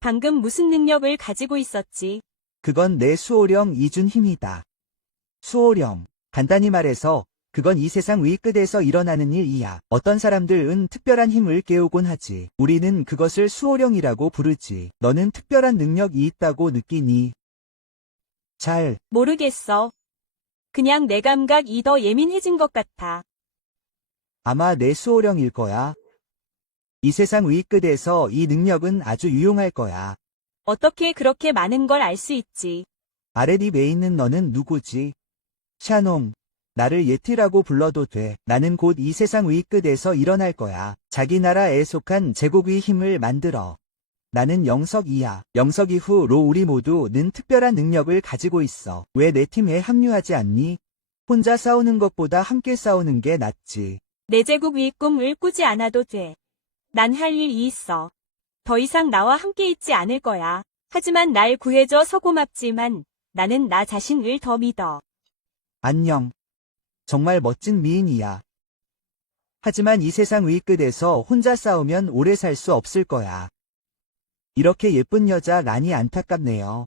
방금 무슨 능력을 가지고 있었지? 그건 내 수호령 이준 힘이다. 수호령. 간단히 말해서 그건 이 세상 위 끝에서 일어나는 일이야. 어떤 사람들은 특별한 힘을 깨우곤 하지. 우리는 그것을 수호령이라고 부르지. 너는 특별한 능력이 있다고 느끼니? 잘 모르겠어. 그냥 내 감각이 더 예민해진 것 같아. 아마 내 수호령일 거야. 이 세상 위 끝에서 이 능력은 아주 유용할 거야. 어떻게 그렇게 많은 걸 알 수 있지? 아랫입에 있는 너는 누구지? 샤농. 나를 예티라고 불러도 돼. 나는 곧 이 세상 위 끝에서 일어날 거야. 자기 나라에 속한 제국의 힘을 만들어. 나는 영석이야. 영석 이후로 우리 모두는 특별한 능력을 가지고 있어. 왜 내 팀에 합류하지 않니? 혼자 싸우는 것보다 함께 싸우는 게 낫지. 내 제국 위 꿈을 꾸지 않아도 돼. 난 할 일이 있어. 더 이상 나와 함께 있지 않을 거야. 하지만 날 구해줘서 고맙지만 나는 나 자신을 더 믿어. 안녕. 정말 멋진 미인이야. 하지만 이 세상 위 끝에서 혼자 싸우면 오래 살 수 없을 거야. 이렇게 예쁜 여자 라니 안타깝네요.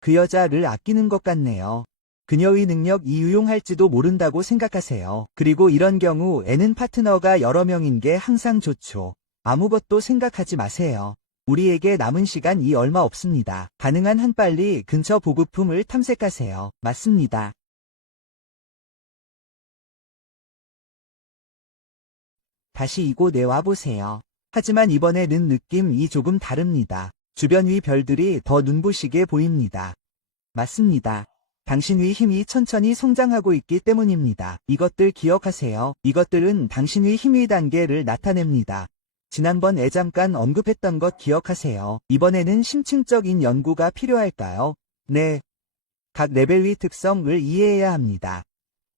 그 여자를 아끼는 것 같네요. 그녀의 능력이 유용할지도 모른다고 생각하세요. 그리고 이런 경우에는 파트너가 여러 명인 게 항상 좋죠. 아무것도 생각하지 마세요. 우리에게 남은 시간이 얼마 없습니다. 가능한 한 빨리 근처 보급품을 탐색하세요. 맞습니다. 다시 이곳에 와보세요. 하지만 이번에는 느낌이 조금 다릅니다. 주변 위 별들이 더 눈부시게 보입니다. 맞습니다. 당신의 힘이 천천히 성장하고 있기 때문입니다. 이것들 기억하세요. 이것들은 당신의 힘의 단계를 나타냅니다. 지난번에 잠깐 언급했던 것 기억하세요. 이번에는 심층적인 연구가 필요할까요? 네. 각 레벨의 특성을 이해해야 합니다.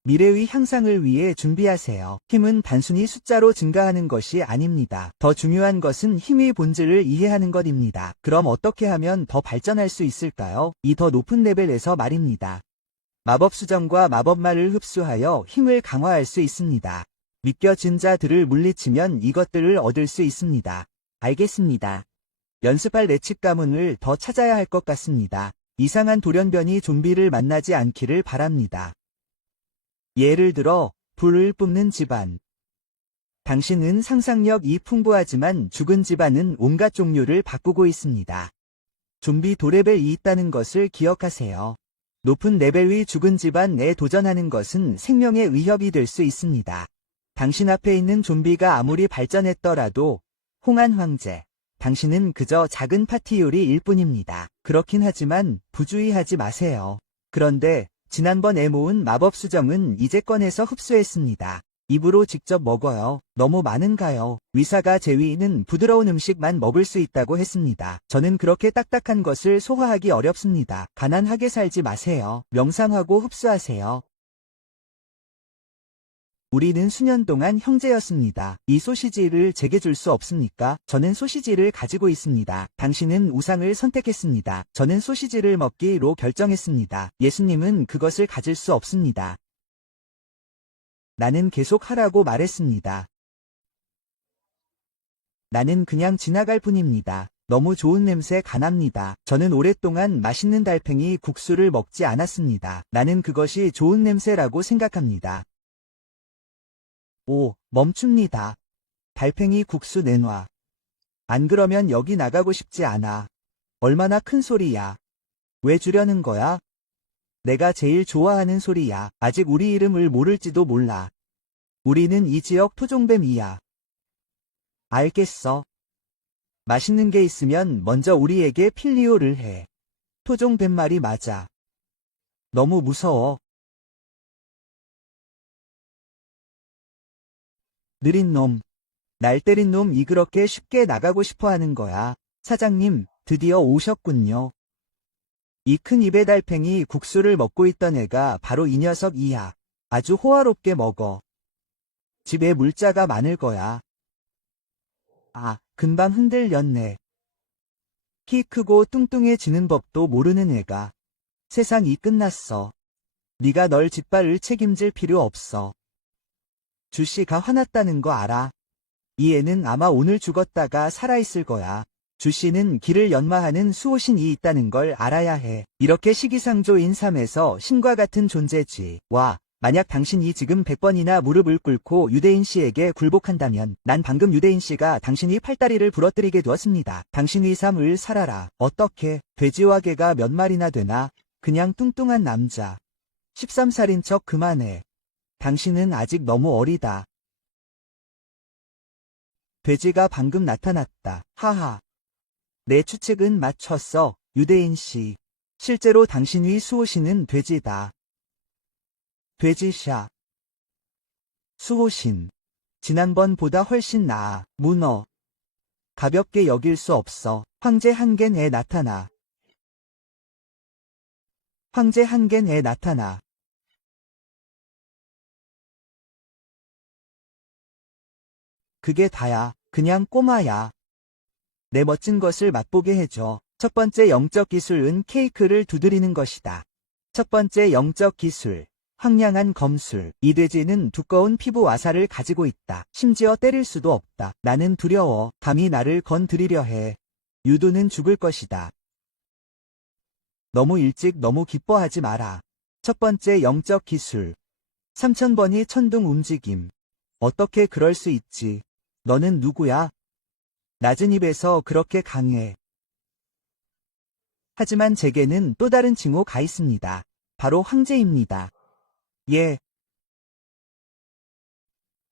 미래의 향상을 위해 준비하세요. 힘은 단순히 숫자로 증가하는 것이 아닙니다. 더 중요한 것은 힘의 본질을 이해하는 것입니다. 그럼 어떻게 하면 더 발전할 수 있을까요? 이 더 높은 레벨에서 말입니다. 마법 수정과 마법말을 흡수하여 힘을 강화할 수 있습니다. 믿겨진 자들을 물리치면 이것들을 얻을 수 있습니다. 알겠습니다. 연습할 예측 가문을 더 찾아야 할 것 같습니다. 이상한 돌연변이 좀비를 만나지 않기를 바랍니다. 예를 들어 불을 뿜는 집안. 당신은 상상력이 풍부하지만 죽은 집안은 온갖 종류를 바꾸고 있습니다. 좀비 도레벨이 있다는 것을 기억하세요. 높은 레벨의 죽은 집안에 도전하는 것은 생명의 위협이 될 수 있습니다. 당신 앞에 있는 좀비가 아무리 발전했더라도 홍한 황제, 당신은 그저 작은 파티 요리일 뿐입니다. 그렇긴 하지만 부주의하지 마세요. 그런데 지난번에 모은 마법 수정은 이제 꺼내서 흡수했습니다. 입으로 직접 먹어요. 너무 많은가요? 의사가 제 위는 부드러운 음식만 먹을 수 있다고 했습니다. 저는 그렇게 딱딱한 것을 소화하기 어렵습니다. 가난하게 살지 마세요. 명상하고 흡수하세요. 우리는 수년 동안 형제였습니다. 이 소시지를 제게 줄 수 없습니까? 저는 소시지를 가지고 있습니다. 당신은 우상을 선택했습니다. 저는 소시지를 먹기로 결정했습니다. 예수님은 그것을 가질 수 없습니다. 나는 계속 하라고 말했습니다. 나는 그냥 지나갈 뿐입니다. 너무 좋은 냄새가 납니다. 저는 오랫동안 맛있는 달팽이 국수를 먹지 않았습니다. 나는 그것이 좋은 냄새라고 생각합니다. 오, 멈춥니다. 달팽이 국수 내놔. 안 그러면 여기 나가고 싶지 않아. 얼마나 큰 소리야. 왜 주려는 거야? 내가 제일 좋아하는 소리야. 아직 우리 이름을 모를지도 몰라. 우리는 이 지역 토종뱀이야. 알겠어. 맛있는 게 있으면 먼저 우리에게 필리오를 해. 토종뱀 말이 맞아. 너무 무서워. 느린 놈. 날 때린 놈이 그렇게 쉽게 나가고 싶어 하는 거야. 사장님, 드디어 오셨군요. 이 큰 입에 달팽이 국수를 먹고 있던 애가 바로 이 녀석이야. 아주 호화롭게 먹어. 집에 물자가 많을 거야. 아, 금방 흔들렸네. 키 크고 뚱뚱해지는 법도 모르는 애가. 세상이 끝났어. 네가 널 짓밟을 책임질 필요 없어. 주씨가 화났다는 거 알아? 이 애는 아마 오늘 죽었다가 살아있을 거야. 주씨는 길을 연마하는 수호신이 있다는 걸 알아야 해. 이렇게 시기상조인 삶에서 신과 같은 존재지. 와, 만약 당신이 지금 100번이나 무릎을 꿇고 유대인 씨에게 굴복한다면 난 방금 유대인 씨가 당신이 팔다리를 부러뜨리게 두었습니다. 당신의 삶을 살아라. 어떻게? 돼지와 개가 몇 마리나 되나? 그냥 뚱뚱한 남자. 13살인 척 그만해. 당신은 아직 너무 어리다. 돼지가 방금 나타났다. 하하. 내 추측은 맞췄어, 유대인 씨. 실제로 당신의 수호신은 돼지다. 돼지샤. 수호신. 지난번보다 훨씬 나아. 문어. 가볍게 여길 수 없어. 황제 한겐에 나타나. 황제 한겐에 나타나. 그게 다야. 그냥 꼬마야. 내 멋진 것을 맛보게 해줘. 첫 번째 영적 기술은 케이크를 두드리는 것이다. 첫 번째 영적 기술. 황량한 검술. 이 돼지는 두꺼운 피부 와사를 가지고 있다. 심지어 때릴 수도 없다. 나는 두려워. 감히 나를 건드리려 해. 유도는 죽을 것이다. 너무 일찍 너무 기뻐하지 마라. 첫 번째 영적 기술. 3000번이 천둥 움직임. 어떻게 그럴 수 있지? 너는 누구야? 낮은 입에서 그렇게 강해. 하지만 제게는 또 다른 징호가 있습니다. 바로 황제입니다. 예.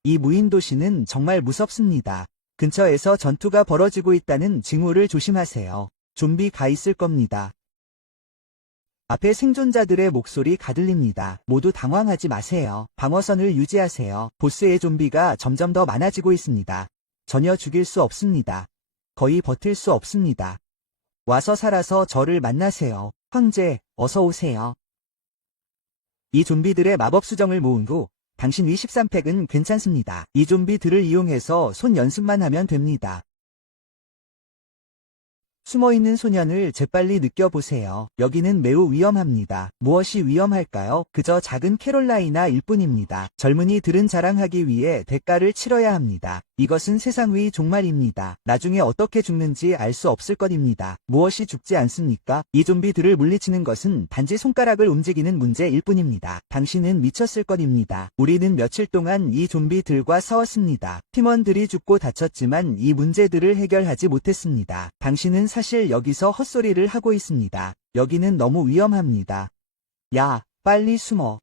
이 무인 도시는 정말 무섭습니다. 근처에서 전투가 벌어지고 있다는 징후를 조심하세요. 좀비가 있을 겁니다. 앞에 생존자들의 목소리가 들립니다. 모두 당황하지 마세요. 방어선을 유지하세요. 보스의 좀비가 점점 더 많아지고 있습니다. 전혀 죽일 수 없습니다. 거의 버틸 수 없습니다. 와서 살아서 저를 만나세요. 황제, 어서 오세요. 이 좀비들의 마법 수정을 모은 후 당신 위 13팩은 괜찮습니다. 이 좀비들을 이용해서 손 연습만 하면 됩니다. 숨어있는 소년을 재빨리 느껴보세요. 여기는 매우 위험합니다. 무엇이 위험할까요? 그저 작은 캐롤라이나일 뿐입니다. 젊은이들은 자랑하기 위해 대가를 치러야 합니다. 이것은 세상 위 종말입니다. 나중에 어떻게 죽는지 알 수 없을 것입니다. 무엇이 죽지 않습니까? 이 좀비들을 물리치는 것은 단지 손가락을 움직이는 문제일 뿐입니다. 당신은 미쳤을 것입니다. 우리는 며칠 동안 이 좀비들과 싸웠습니다. 팀원들이 죽고 다쳤지만 이 문제들을 해결하지 못했습니다. 당신은 사실 여기서 헛소리를 하고 있습니다. 여기는 너무 위험합니다. 야, 빨리 숨어.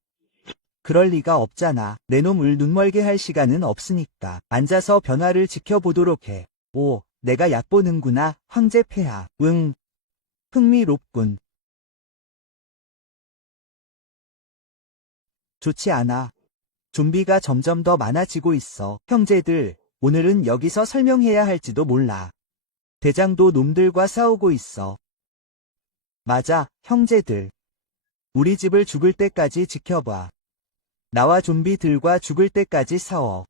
그럴 리가 없잖아. 내 놈을 눈멀게 할 시간은 없으니까. 앉아서 변화를 지켜보도록 해. 오, 내가 얕보는구나. 황제 폐하. 응. 흥미롭군. 좋지 않아. 좀비가 점점 더 많아지고 있어. 형제들, 오늘은 여기서 설명해야 할지도 몰라. 대장도 놈들과 싸우고 있어. 맞아, 형제들. 우리 집을 죽을 때까지 지켜봐. 나와 좀비들과 죽을 때까지 싸워.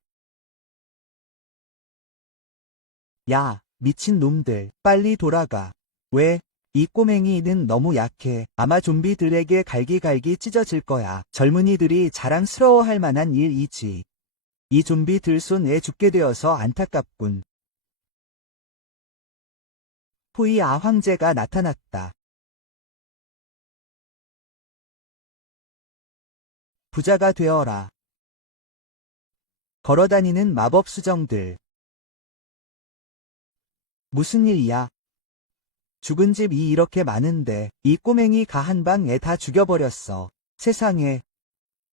야, 미친 놈들, 빨리 돌아가. 왜? 이 꼬맹이는 너무 약해. 아마 좀비들에게 갈기갈기 찢어질 거야. 젊은이들이 자랑스러워할 만한 일이지. 이 좀비들 손에 죽게 되어서 안타깝군. 포이아 황제가 나타났다. 부자가 되어라. 걸어다니는 마법 수정들. 무슨 일이야? 죽은 집이 이렇게 많은데 이 꼬맹이가 한 방에 다 죽여버렸어. 세상에.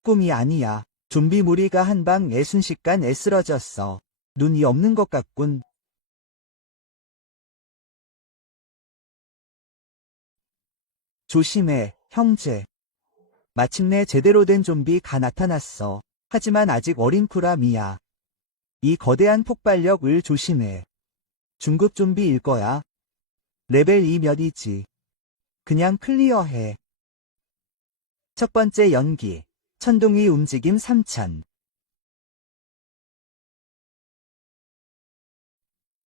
꿈이 아니야. 좀비 무리가 한 방에 순식간에 쓰러졌어. 눈이 없는 것 같군. 조심해, 형제. 마침내 제대로 된 좀비가 나타났어. 하지만 아직 어린 쿠라미야. 이 거대한 폭발력을 조심해. 중급 좀비일 거야. 레벨 2 몇이지. 그냥 클리어해. 첫 번째 연기. 천둥이 움직임 3000.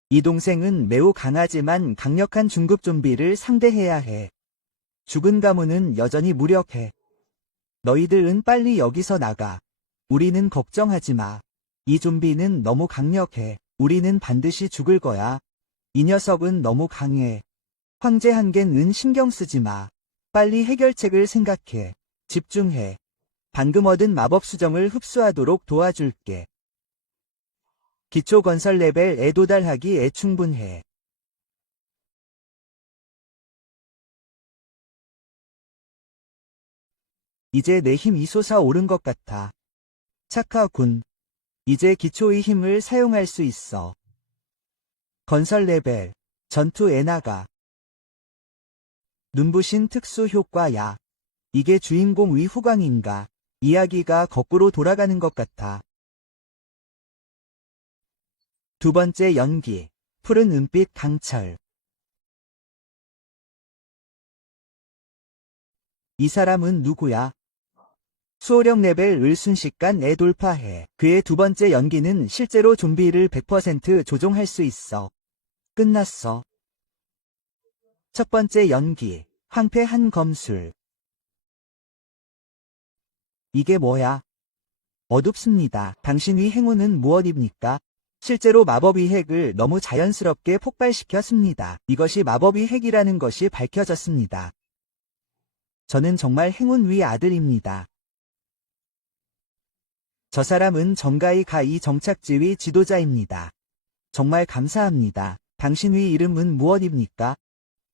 이 동생은 매우 강하지만 강력한 중급 좀비를 상대해야 해. 죽은 가문은 여전히 무력해. 너희들은 빨리 여기서 나가. 우리는 걱정하지 마. 이 좀비는 너무 강력해. 우리는 반드시 죽을 거야. 이 녀석은 너무 강해. 황제 한겐은 신경 쓰지 마. 빨리 해결책을 생각해. 집중해. 방금 얻은 마법 수정을 흡수하도록 도와줄게. 기초 건설 레벨에 도달하기에 충분해. 이제 내 힘이 솟아오른 것 같아. 착하군. 이제 기초의 힘을 사용할 수 있어. 건설 레벨, 전투에 나가. 눈부신 특수 효과야. 이게 주인공의 후광인가? 이야기가 거꾸로 돌아가는 것 같아. 두 번째 연기, 푸른 은빛 강철. 이 사람은 누구야? 수호령 레벨을 순식간에 돌파해. 그의 두 번째 연기는 실제로 좀비를 100% 조종할 수 있어. 끝났어. 첫 번째 연기, 황폐한 검술. 이게 뭐야? 어둡습니다. 당신의 행운은 무엇입니까? 실제로 마법의 핵을 너무 자연스럽게 폭발시켰습니다. 이것이 마법의 핵이라는 것이 밝혀졌습니다. 저는 정말 행운의 아들입니다. 저 사람은 정가의 가이 정착지의 지도자입니다. 정말 감사합니다. 당신의 이름은 무엇입니까?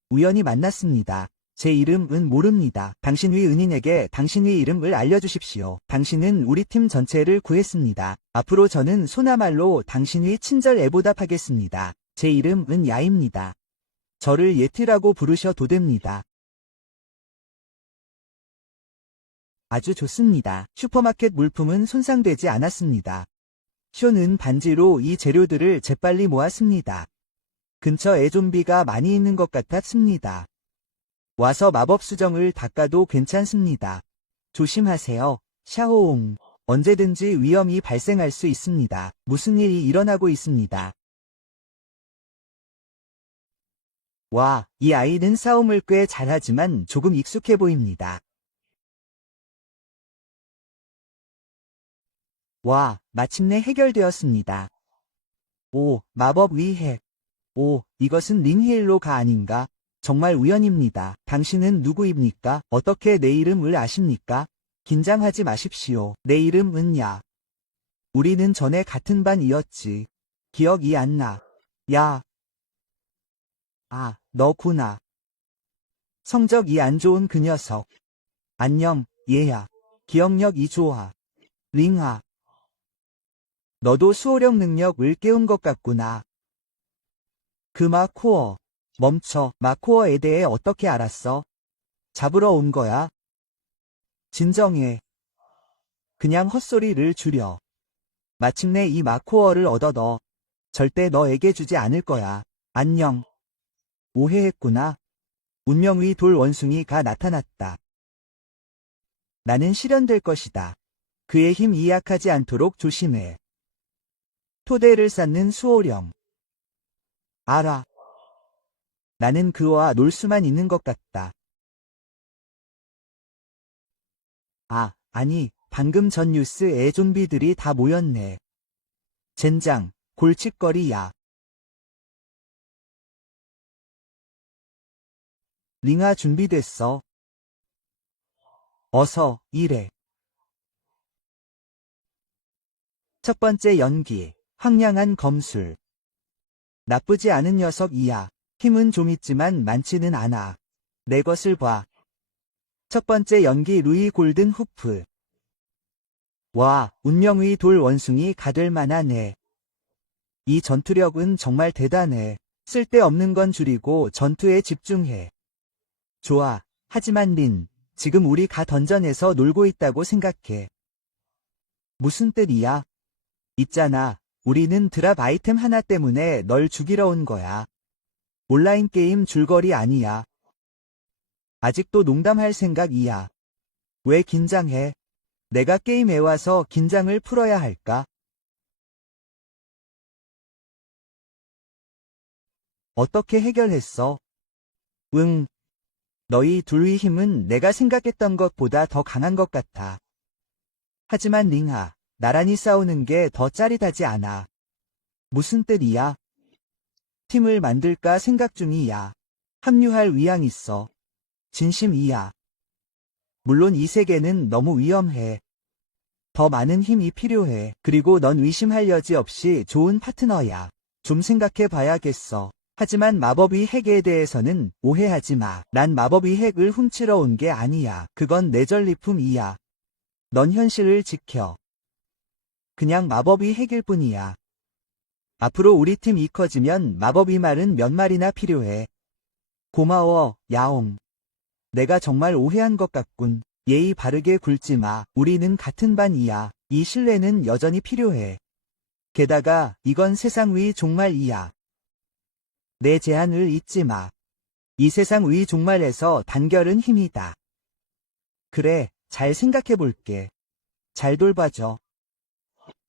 우연히 만났습니다. 제 이름은 모릅니다. 당신의 은인에게 당신의 이름을 알려주십시오. 당신은 우리 팀 전체를 구했습니다. 앞으로 저는 소나말로 당신의 친절에 보답하겠습니다. 제 이름은 야입니다. 저를 예티라고 부르셔도 됩니다. 아주 좋습니다. 슈퍼마켓 물품은 손상되지 않았습니다. 쇼는 반지로 이 재료들을 재빨리 모았습니다. 근처에 좀비가 많이 있는 것 같았습니다. 와서 마법 수정을 닦아도 괜찮습니다. 조심하세요. 샤오옹. 언제든지 위험이 발생할 수 있습니다. 무슨 일이 일어나고 있습니다. 와, 이 아이는 싸움을 꽤 잘하지만 조금 익숙해 보입니다. 와, 마침내 해결되었습니다. 오, 마법 위핵. 오, 이것은 링히일로가 아닌가? 정말 우연입니다. 당신은 누구입니까? 어떻게 내 이름을 아십니까? 긴장하지 마십시오. 내 이름은 야. 우리는 전에 같은 반이었지. 기억이 안 나. 야. 아, 너구나. 성적이 안 좋은 그 녀석. 안녕, 얘야. 기억력이 좋아. 링아. 너도 수호령 능력을 깨운 것 같구나. 그 마코어. 멈춰. 마코어에 대해 어떻게 알았어? 잡으러 온 거야? 진정해. 그냥 헛소리를 줄여. 마침내 이 마코어를 얻어 너. 절대 너에게 주지 않을 거야. 안녕. 오해했구나. 운명의 돌 원숭이가 나타났다. 나는 실현될 것이다. 그의 힘이 약하지 않도록 조심해. 토대를 쌓는 수호령. 알아. 나는 그와 놀 수만 있는 것 같다. 아, 아니, 방금 전 뉴스에 좀비들이 다 모였네. 젠장, 골칫거리야. 링아 준비됐어. 어서, 일해. 첫 번째 연기, 황량한 검술. 나쁘지 않은 녀석이야. 힘은 좀 있지만 많지는 않아. 내 것을 봐. 첫 번째 연기 루이 골든 후프. 와, 운명의 돌 원숭이 가될 만하네. 이 전투력은 정말 대단해. 쓸데없는 건 줄이고 전투에 집중해. 좋아. 하지만 린, 지금 우리 가 던전에서 놀고 있다고 생각해. 무슨 뜻이야? 있잖아. 우리는 드랍 아이템 하나 때문에 널 죽이러 온 거야. 온라인 게임 줄거리 아니야. 아직도 농담할 생각이야. 왜 긴장해? 내가 게임에 와서 긴장을 풀어야 할까? 어떻게 해결했어? 응. 너희 둘의 힘은 내가 생각했던 것보다 더 강한 것 같아. 하지만 링아, 나란히 싸우는 게 더 짜릿하지 않아. 무슨 뜻이야? 팀을 만들까 생각 중이야. 합류할 의향 있어. 진심이야. 물론 이 세계는 너무 위험해. 더 많은 힘이 필요해. 그리고 넌 의심할 여지 없이 좋은 파트너야. 좀 생각해 봐야겠어. 하지만 마법의 핵에 대해서는 오해하지 마. 난 마법의 핵을 훔치러 온 게 아니야. 그건 내 전리품이야. 넌 현실을 지켜. 그냥 마법의 핵일 뿐이야. 앞으로 우리 팀이 커지면 마법의 말은 몇 마리나 필요해. 고마워, 야옹. 내가 정말 오해한 것 같군. 예의 바르게 굴지 마. 우리는 같은 반이야. 이 신뢰는 여전히 필요해. 게다가 이건 세상의 종말이야. 내 제안을 잊지 마. 이 세상의 종말에서 단결은 힘이다. 그래, 잘 생각해 볼게. 잘 돌봐줘.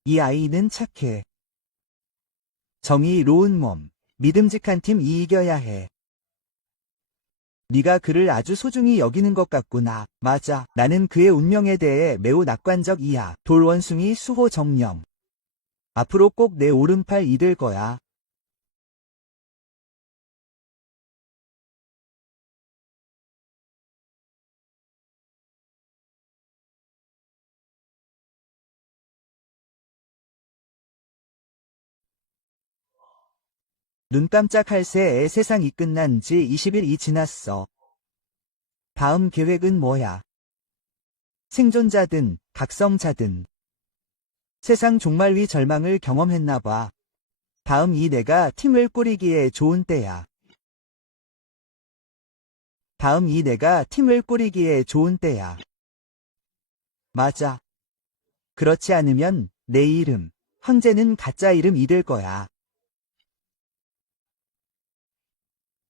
이 아이는 착해. 정의로운 몸, 믿음직한 팀 이겨야 해. 네가 그를 아주 소중히 여기는 것 같구나. 맞아. 나는 그의 운명에 대해 매우 낙관적이야. 돌원숭이 수호 정령. 앞으로 꼭 내 오른팔이 될 거야. 눈 깜짝할 새에 세상이 끝난 지 20일이 지났어. 다음 계획은 뭐야? 생존자든, 각성자든. 세상 종말 위 절망을 경험했나 봐. 다음 이 내가 팀을 꾸리기에 좋은 때야. 다음 이 내가 팀을 꾸리기에 좋은 때야. 맞아. 그렇지 않으면 내 이름, 황제는 가짜 이름이 될 거야.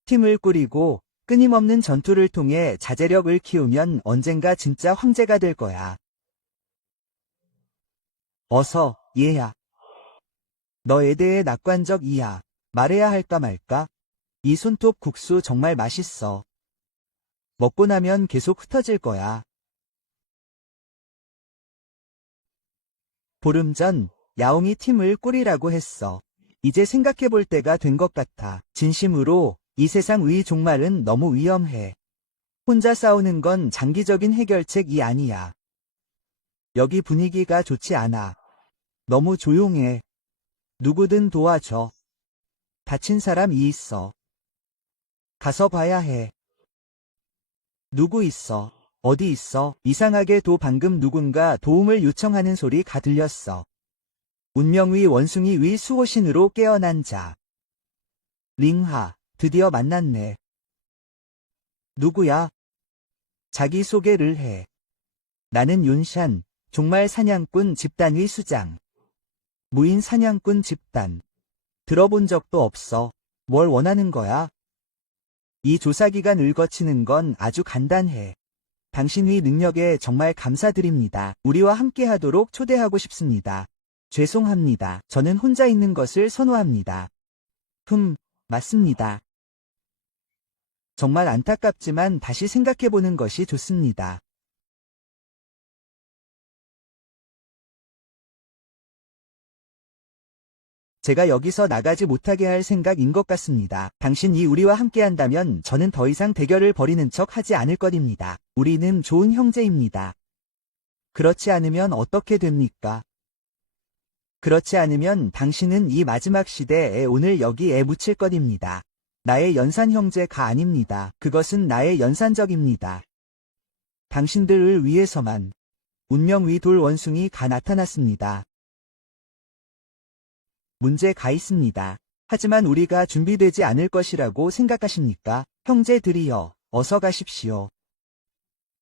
팀을 꾸리고 끊임없는 전투를 통해 자제력을 키우면 언젠가 진짜 황제가 될 거야. 어서, 얘야. 너에 대해 낙관적이야. 말해야 할까 말까? 이 손톱 국수 정말 맛있어. 먹고 나면 계속 흩어질 거야. 보름 전, 야옹이 팀을 꾸리라고 했어. 이제 생각해 볼 때가 된 것 같아. 진심으로, 이 세상의 종말은 너무 위험해. 혼자 싸우는 건 장기적인 해결책이 아니야. 여기 분위기가 좋지 않아. 너무 조용해. 누구든 도와줘. 다친 사람이 있어. 가서 봐야 해. 누구 있어? 어디 있어? 이상하게도 방금 누군가 도움을 요청하는 소리가 들렸어. 운명 위 원숭이 위 수호신으로 깨어난 자. 링하, 드디어 만났네. 누구야? 자기소개를 해. 나는 윤샨, 종말 사냥꾼 집단의 수장. 무인 사냥꾼 집단. 들어본 적도 없어. 뭘 원하는 거야? 이 조사기간을 거치는 건 아주 간단해. 당신의 능력에 정말 감사드립니다. 우리와 함께 하도록 초대하고 싶습니다. 죄송합니다. 저는 혼자 있는 것을 선호합니다. 맞습니다. 정말 안타깝지만 다시 생각해보는 것이 좋습니다. 제가 여기서 나가지 못하게 할 생각인 것 같습니다. 당신이 우리와 함께한다면 저는 더 이상 대결을 벌이는 척 하지 않을 것입니다. 우리는 좋은 형제입니다. 그렇지 않으면 어떻게 됩니까? 그렇지 않으면 당신은 이 마지막 시대에 오늘 여기에 묻힐 것입니다. 나의 연산 형제가 아닙니다. 그것은 나의 연산적입니다. 당신들을 위해서만 운명 위 돌 원숭이가 나타났습니다. 문제가 있습니다. 하지만 우리가 준비되지 않을 것이라고 생각하십니까? 형제들이여, 어서 가십시오.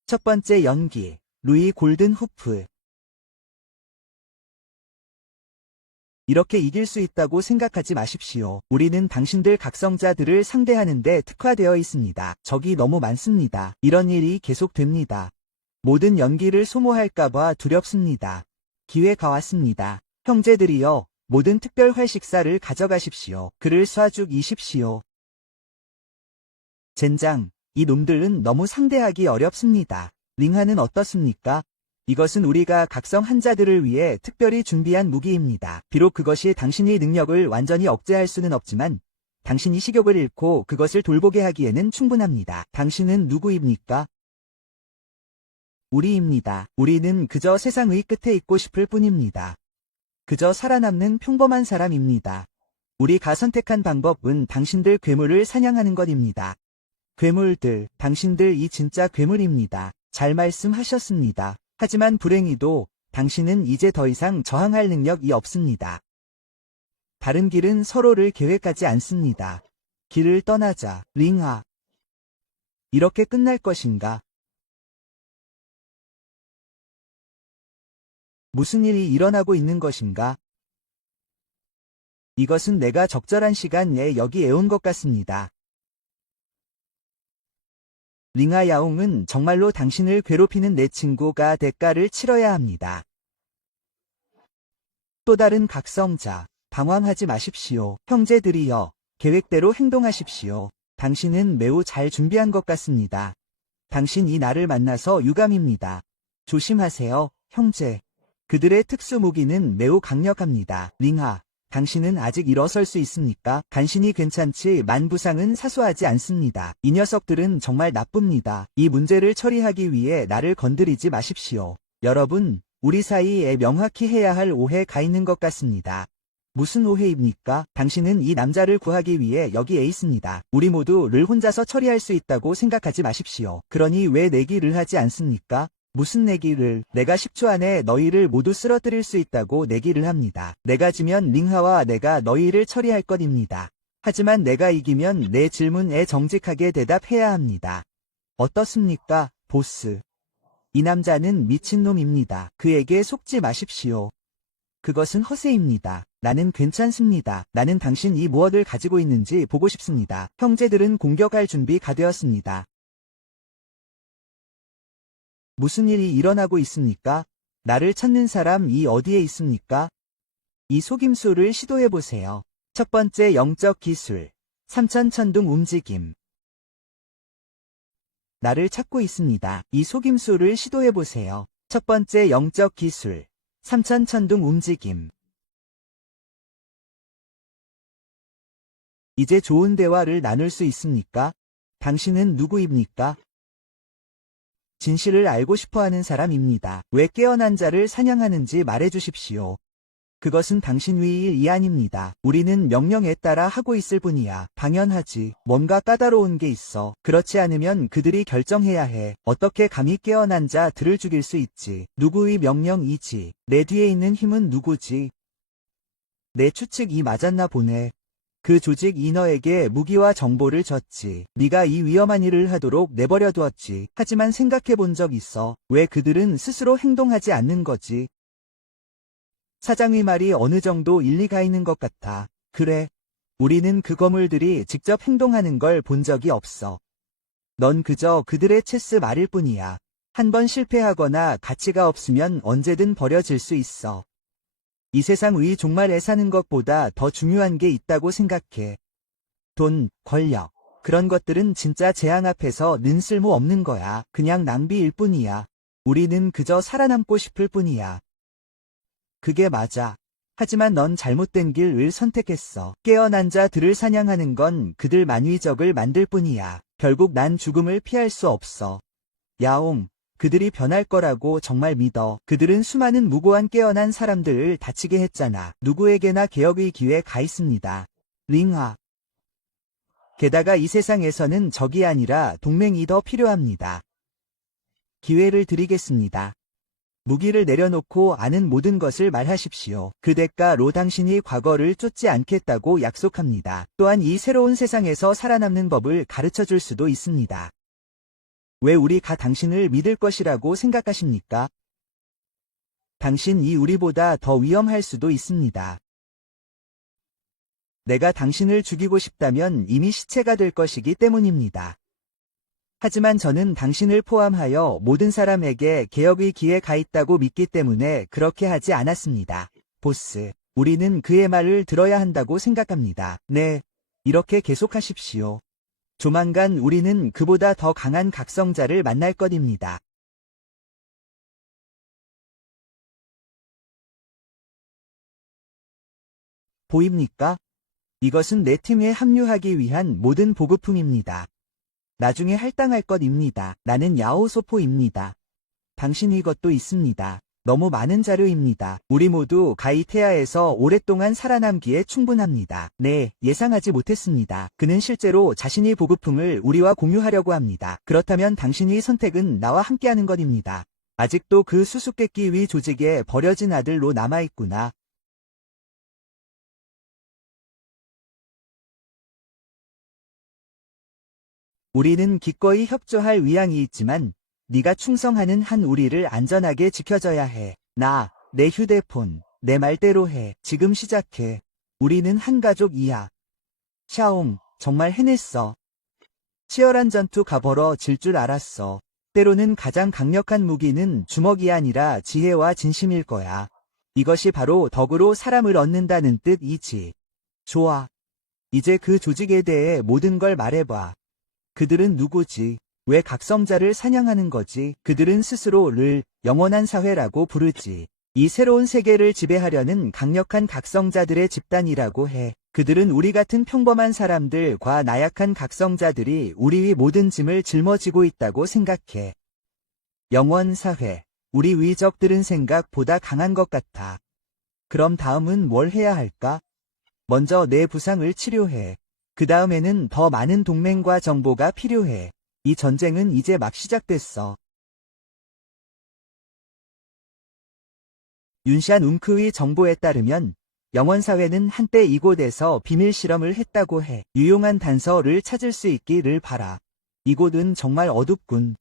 첫 번째 연기, 루이 골든 후프. 이렇게 이길 수 있다고 생각하지 마십시오. 우리는 당신들 각성자들을 상대하는데 특화되어 있습니다. 적이 너무 많습니다. 이런 일이 계속됩니다. 모든 연기를 소모할까봐 두렵습니다. 기회가 왔습니다. 형제들이여, 모든 특별활 식사를 가져가십시오. 그를 쏴 죽이십시오. 젠장, 이 놈들은 너무 상대하기 어렵습니다. 링하는 어떻습니까? 이것은 우리가 각성 한자들을 위해 특별히 준비한 무기입니다. 비록 그것이 당신의 능력을 완전히 억제할 수는 없지만 당신이 식욕을 잃고 그것을 돌보게 하기에는 충분합니다. 당신은 누구입니까? 우리입니다. 우리는 그저 세상의 끝에 있고 싶을 뿐입니다. 그저 살아남는 평범한 사람입니다. 우리가 선택한 방법은 당신들 괴물을 사냥하는 것입니다. 괴물들, 당신들이 진짜 괴물입니다. 잘 말씀하셨습니다. 하지만 불행히도 당신은 이제 더 이상 저항할 능력이 없습니다. 다른 길은 서로를 계획하지 않습니다. 길을 떠나자, 링아. 이렇게 끝날 것인가? 무슨 일이 일어나고 있는 것인가? 이것은 내가 적절한 시간에 여기에 온 것 같습니다. 링아 야옹은 정말로 당신을 괴롭히는 내 친구가 대가를 치러야 합니다. 또 다른 각성자, 방황하지 마십시오. 형제들이여, 계획대로 행동하십시오. 당신은 매우 잘 준비한 것 같습니다. 당신이 나를 만나서 유감입니다. 조심하세요, 형제. 그들의 특수 무기는 매우 강력합니다. 링아, 당신은 아직 일어설 수 있습니까? 간신히 괜찮지만 부상은 사소하지 않습니다. 이 녀석들은 정말 나쁩니다. 이 문제를 처리하기 위해 나를 건드리지 마십시오. 여러분, 우리 사이에 명확히 해야 할 오해가 있는 것 같습니다. 무슨 오해입니까? 당신은 이 남자를 구하기 위해 여기에 있습니다. 우리 모두를 혼자서 처리할 수 있다고 생각하지 마십시오. 그러니 왜 내기를 하지 않습니까? 무슨 내기를? 내가 10초 안에 너희를 모두 쓰러뜨릴 수 있다고 내기를 합니다. 내가 지면 링하와 내가 너희를 처리할 것입니다. 하지만 내가 이기면 내 질문에 정직하게 대답해야 합니다. 어떻습니까, 보스? 이 남자는 미친놈입니다. 그에게 속지 마십시오. 그것은 허세입니다. 나는 괜찮습니다. 나는 당신이 무엇을 가지고 있는지 보고 싶습니다. 형제들은 공격할 준비가 되었습니다. 무슨 일이 일어나고 있습니까? 나를 찾는 사람이 어디에 있습니까? 이 속임수를 시도해보세요. 첫 번째 영적 기술. 삼천천둥 움직임. 나를 찾고 있습니다. 이 속임수를 시도해보세요. 첫 번째 영적 기술. 삼천천둥 움직임. 이제 좋은 대화를 나눌 수 있습니까? 당신은 누구입니까? 진실을 알고 싶어하는 사람입니다. 왜 깨어난 자를 사냥하는지 말해주십시오. 그것은 당신 위의 일 아닙니다. 우리는 명령에 따라 하고 있을 뿐이야. 당연하지. 뭔가 까다로운 게 있어. 그렇지 않으면 그들이 결정해야 해. 어떻게 감히 깨어난 자들을 죽일 수 있지? 누구의 명령이지? 내 뒤에 있는 힘은 누구지? 내 추측이 맞았나 보네. 그 조직 인어에게 무기와 정보를 줬지. 네가 이 위험한 일을 하도록 내버려 두었지. 하지만 생각해 본 적 있어. 왜 그들은 스스로 행동하지 않는 거지? 사장의 말이 어느 정도 일리가 있는 것 같아. 그래. 우리는 그 거물들이 직접 행동하는 걸 본 적이 없어. 넌 그저 그들의 체스 말일 뿐이야. 한 번 실패하거나 가치가 없으면 언제든 버려질 수 있어. 이 세상의 종말에 사는 것보다 더 중요한 게 있다고 생각해. 돈, 권력. 그런 것들은 진짜 재앙 앞에서 는 쓸모 없는 거야. 그냥 낭비일 뿐이야. 우리는 그저 살아남고 싶을 뿐이야. 그게 맞아. 하지만 넌 잘못된 길을 선택했어. 깨어난 자들을 사냥하는 건 그들 만위적을 만들 뿐이야. 결국 난 죽음을 피할 수 없어. 야옹. 그들이 변할 거라고 정말 믿어. 그들은 수많은 무고한 깨어난 사람들을 다치게 했잖아. 누구에게나 개혁의 기회가 있습니다. 링하. 게다가 이 세상에서는 적이 아니라 동맹이 더 필요합니다. 기회를 드리겠습니다. 무기를 내려놓고 아는 모든 것을 말하십시오. 그 대가로 당신이 과거를 쫓지 않겠다고 약속합니다. 또한 이 새로운 세상에서 살아남는 법을 가르쳐 줄 수도 있습니다. 왜 우리가 당신을 믿을 것이라고 생각하십니까? 당신이 우리보다 더 위험할 수도 있습니다. 내가 당신을 죽이고 싶다면 이미 시체가 될 것이기 때문입니다. 하지만 저는 당신을 포함하여 모든 사람에게 개혁의 기회가 있다고 믿기 때문에 그렇게 하지 않았습니다. 보스, 우리는 그의 말을 들어야 한다고 생각합니다. 네, 이렇게 계속하십시오. 조만간 우리는 그보다 더 강한 각성자를 만날 것입니다. 보입니까? 이것은 내 팀에 합류하기 위한 모든 보급품입니다. 나중에 할당할 것입니다. 나는 야오소포입니다. 당신 이것도 있습니다. 너무 많은 자료입니다. 우리 모두 가이테아에서 오랫동안 살아남기에 충분합니다. 네, 예상하지 못했습니다. 그는 실제로 자신의 보급품을 우리와 공유하려고 합니다. 그렇다면 당신의 선택은 나와 함께하는 것입니다. 아직도 그 수수께끼 위 조직에 버려진 아들로 남아있구나. 우리는 기꺼이 협조할 의향이 있지만 네가 충성하는 한 우리를 안전하게 지켜줘야 해. 내 휴대폰, 내 말대로 해. 지금 시작해. 우리는 한 가족이야. 샤옹, 정말 해냈어. 치열한 전투가 벌어질 줄 알았어. 때로는 가장 강력한 무기는 주먹이 아니라 지혜와 진심일 거야. 이것이 바로 덕으로 사람을 얻는다는 뜻이지. 좋아. 이제 그 조직에 대해 모든 걸 말해봐. 그들은 누구지? 왜 각성자를 사냥하는 거지? 그들은 스스로를 영원한 사회라고 부르지. 이 새로운 세계를 지배하려는 강력한 각성자들의 집단이라고 해. 그들은 우리 같은 평범한 사람들과 나약한 각성자들이 우리의 모든 짐을 짊어지고 있다고 생각해. 영원 사회. 우리 위적들은 생각보다 강한 것 같아. 그럼 다음은 뭘 해야 할까? 먼저 내 부상을 치료해. 그 다음에는 더 많은 동맹과 정보가 필요해. 이 전쟁은 이제 막 시작됐어. 윤시안 웅크의 정보에 따르면 영원사회는 한때 이곳에서 비밀 실험을 했다고 해. 유용한 단서를 찾을 수 있기를 바라. 이곳은 정말 어둡군.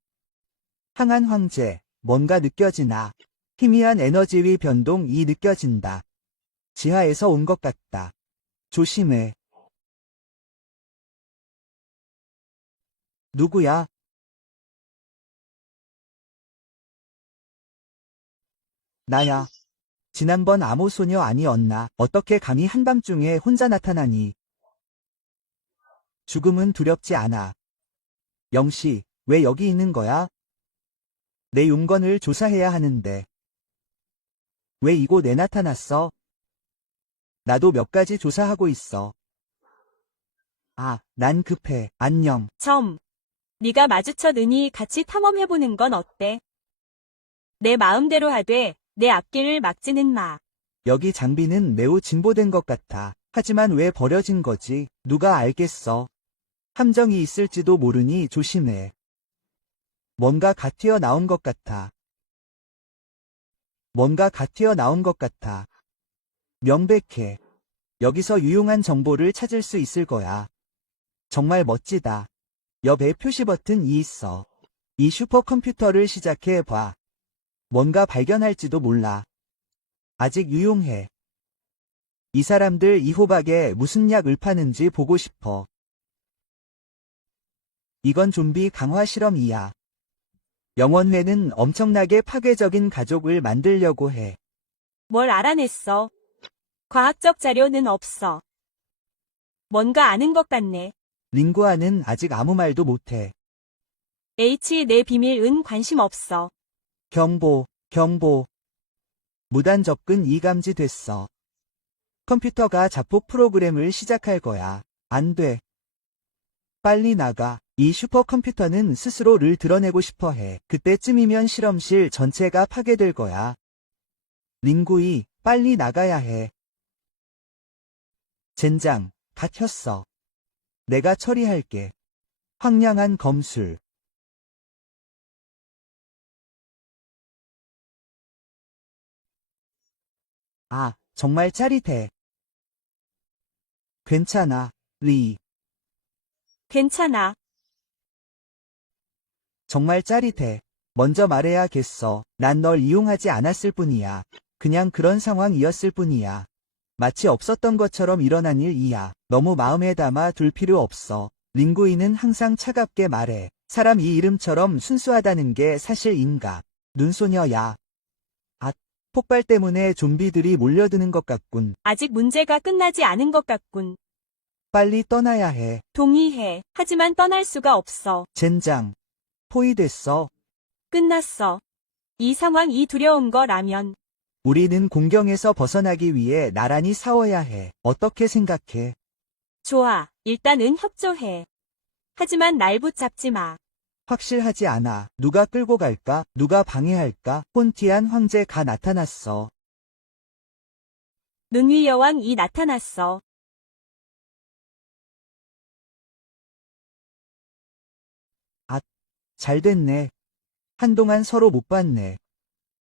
항한 황제, 뭔가 느껴지나. 희미한 에너지의 변동이 느껴진다. 지하에서 온 것 같다. 조심해. 누구야? 나야. 지난번 암호소녀 아니었나? 어떻게 감히 한밤중에 혼자 나타나니? 죽음은 두렵지 않아. 영씨, 왜 여기 있는 거야? 내 용건을 조사해야 하는데. 왜 이곳에 나타났어? 나도 몇 가지 조사하고 있어. 난 급해. 안녕. 네가 마주쳤으니 같이 탐험해보는 건 어때? 내 마음대로 하되 내 앞길을 막지는 마. 여기 장비는 매우 진보된 것 같아. 하지만 왜 버려진 거지? 누가 알겠어. 함정이 있을지도 모르니 조심해. 뭔가 갓 튀어나온 것 같아. 명백해. 여기서 유용한 정보를 찾을 수 있을 거야. 정말 멋지다. 옆에 표시 버튼이 있어. 이 슈퍼컴퓨터를 시작해봐. 뭔가 발견할지도 몰라. 아직 유용해. 이 사람들 이 호박에 무슨 약을 파는지 보고 싶어. 이건 좀비 강화 실험이야. 영원회는 엄청나게 파괴적인 가족을 만들려고 해. 뭘 알아냈어? 과학적 자료는 없어. 뭔가 아는 것 같네. 링구아는 아직 아무 말도 못해. 내 비밀은 관심 없어. 경보. 무단 접근 이감지됐어. 컴퓨터가 자폭 프로그램을 시작할 거야. 안 돼. 빨리 나가. 이 슈퍼컴퓨터는 스스로를 드러내고 싶어 해. 그때쯤이면 실험실 전체가 파괴될 거야. 링구이, 빨리 나가야 해. 젠장, 다 켰어. 내가 처리할게. 황량한 검술. 정말 짜릿해. 괜찮아, 리. 괜찮아. 정말 짜릿해. 먼저 말해야겠어. 난 널 이용하지 않았을 뿐이야. 그냥 그런 상황이었을 뿐이야. 마치 없었던 것처럼 일어난 일이야. 너무 마음에 담아 둘 필요 없어. 링구이는 항상 차갑게 말해. 사람 이 이름처럼 순수하다는 게 사실인가? 눈소녀야. 폭발 때문에 좀비들이 몰려드는 것 같군. 아직 문제가 끝나지 않은 것 같군. 빨리 떠나야 해. 동의해. 하지만 떠날 수가 없어. 젠장. 포위됐어. 끝났어. 이 상황이 두려운 거라면. 우리는 공경에서 벗어나기 위해 나란히 싸워야 해. 어떻게 생각해? 좋아, 일단은 협조해. 하지만 날 붙잡지 마. 확실하지 않아. 누가 끌고 갈까? 누가 방해할까? 폰티안 황제가 나타났어. 눈위 여왕이 나타났어. 잘 됐네. 한동안 서로 못 봤네.